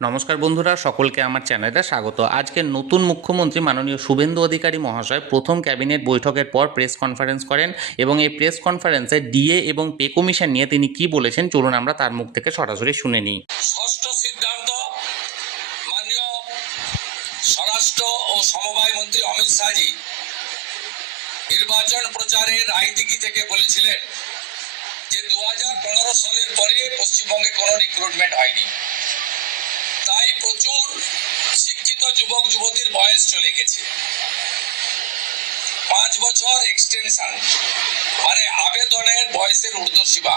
নমস্কার বন্ধুরা, সকলকে আমার চ্যানেলে স্বাগত। আজকের নতুন মুখ্যমন্ত্রী মাননীয় শুভেন্দু অধিকারী মহাশয় প্রথম ক্যাবিনেট বৈঠকের পর প্রেস কনফারেন্স করেন এবং এই প্রেস কনফারেন্সে ডিএ এবং পে কমিশন নিয়ে তিনি কি বলেছেন চলুন আমরা তার মুখ থেকে সরাসরি শুনে নিই। ষষ্ঠ সিদ্ধান্ত মাননীয় স্বরাষ্ট্র ও সমবায় মন্ত্রী অমিত শাহজি নির্বাচন প্রচারের রায়দিঘি থেকে বলেছিলেন যে 2015 সালের পরে পশ্চিমবঙ্গে কোনো রিক্রুটমেন্ট হয়নি, তাই প্রচুর শিক্ষিত যুবক যুবতীর বয়স চলে গেছে। 5 বছর এক্সটেনশন মানে আবেদনের বয়সের ঊর্ধ্বসীমা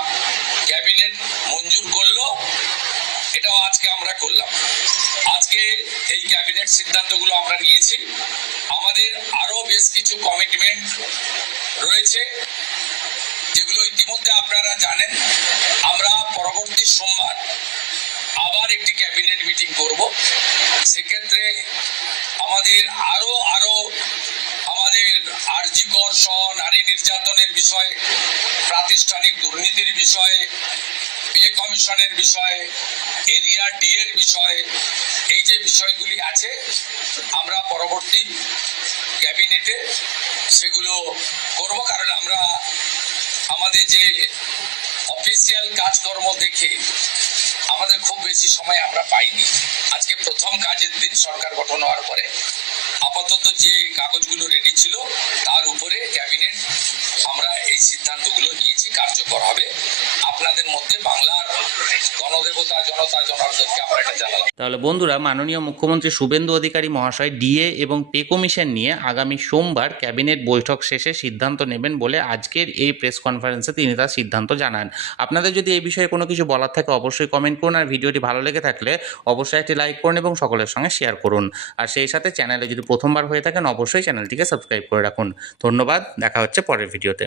ক্যাবিনেট মঞ্জুর করলো, এটাও আজকে আমরা করলাম। আজকে এই ক্যাবিনেট সিদ্ধান্তগুলো আমরা নিয়েছি। আমাদের আরো বেশ কিছু কমিটমেন্ট রয়েছে যেগুলো ইতিমধ্যে আপনারা জানেন। আমরা পরবর্তী সোমবার আবার একটি ক্যাবিনেট মিটিং করব। সেক্ষেত্রে আমাদের আরো আমাদের আরজিকর সহ নারী নির্যাতনের বিষয়ে, প্রাতিষ্ঠানিক দুর্নীতির বিষয়ে, পে কমিশনের বিষয়ে, এরিয়া ডি এর বিষয়ে, এই যে বিষয়গুলি আছে আমরা পরবর্তী ক্যাবিনেটে সেগুলো করব। কারণ আমরা আমাদের যে অফিসিয়াল কাজকর্ম দেখে আমাদের খুব বেশি সময় আমরা পাইনি। আজকে প্রথম কাজের দিন সরকার গঠন হওয়ার পরে আপাতত যে কাগজগুলো রেডি ছিল তার উপরে ক্যাবিনেট আমরা এই সিদ্ধান্তগুলো নিয়েছি, কার্যকর হবে। আপনাদের মধ্যে বাংলার গণদেবতা জনতা জনার্দনকে আমরা এটা জানালাম। তাহলে বন্ধুরা, মাননীয় মুখ্যমন্ত্রী শুভেন্দু অধিকারী মহাশয় ডিএ এবং পে কমিশন নিয়ে আগামী সোমবার ক্যাবিনেট বৈঠক শেষে সিদ্ধান্ত নেবেন বলে আজকের এই প্রেস কনফারেন্সে তিনি তার সিদ্ধান্ত জানান। আপনাদের যদি এই বিষয়ে কোনো কিছু বলার থাকে অবশ্যই কমেন্ট করুন, আর ভিডিওটি ভালো লেগে থাকলে অবশ্যই একটি লাইক করুন এবং সকলের সঙ্গে শেয়ার করুন। আর সেই সাথে চ্যানেলে যদি প্রথমবার হয়ে থাকেন অবশ্যই চ্যানেলটিকে সাবস্ক্রাইব করে রাখুন। ধন্যবাদ, দেখা হচ্ছে পরের ভিডিওতে।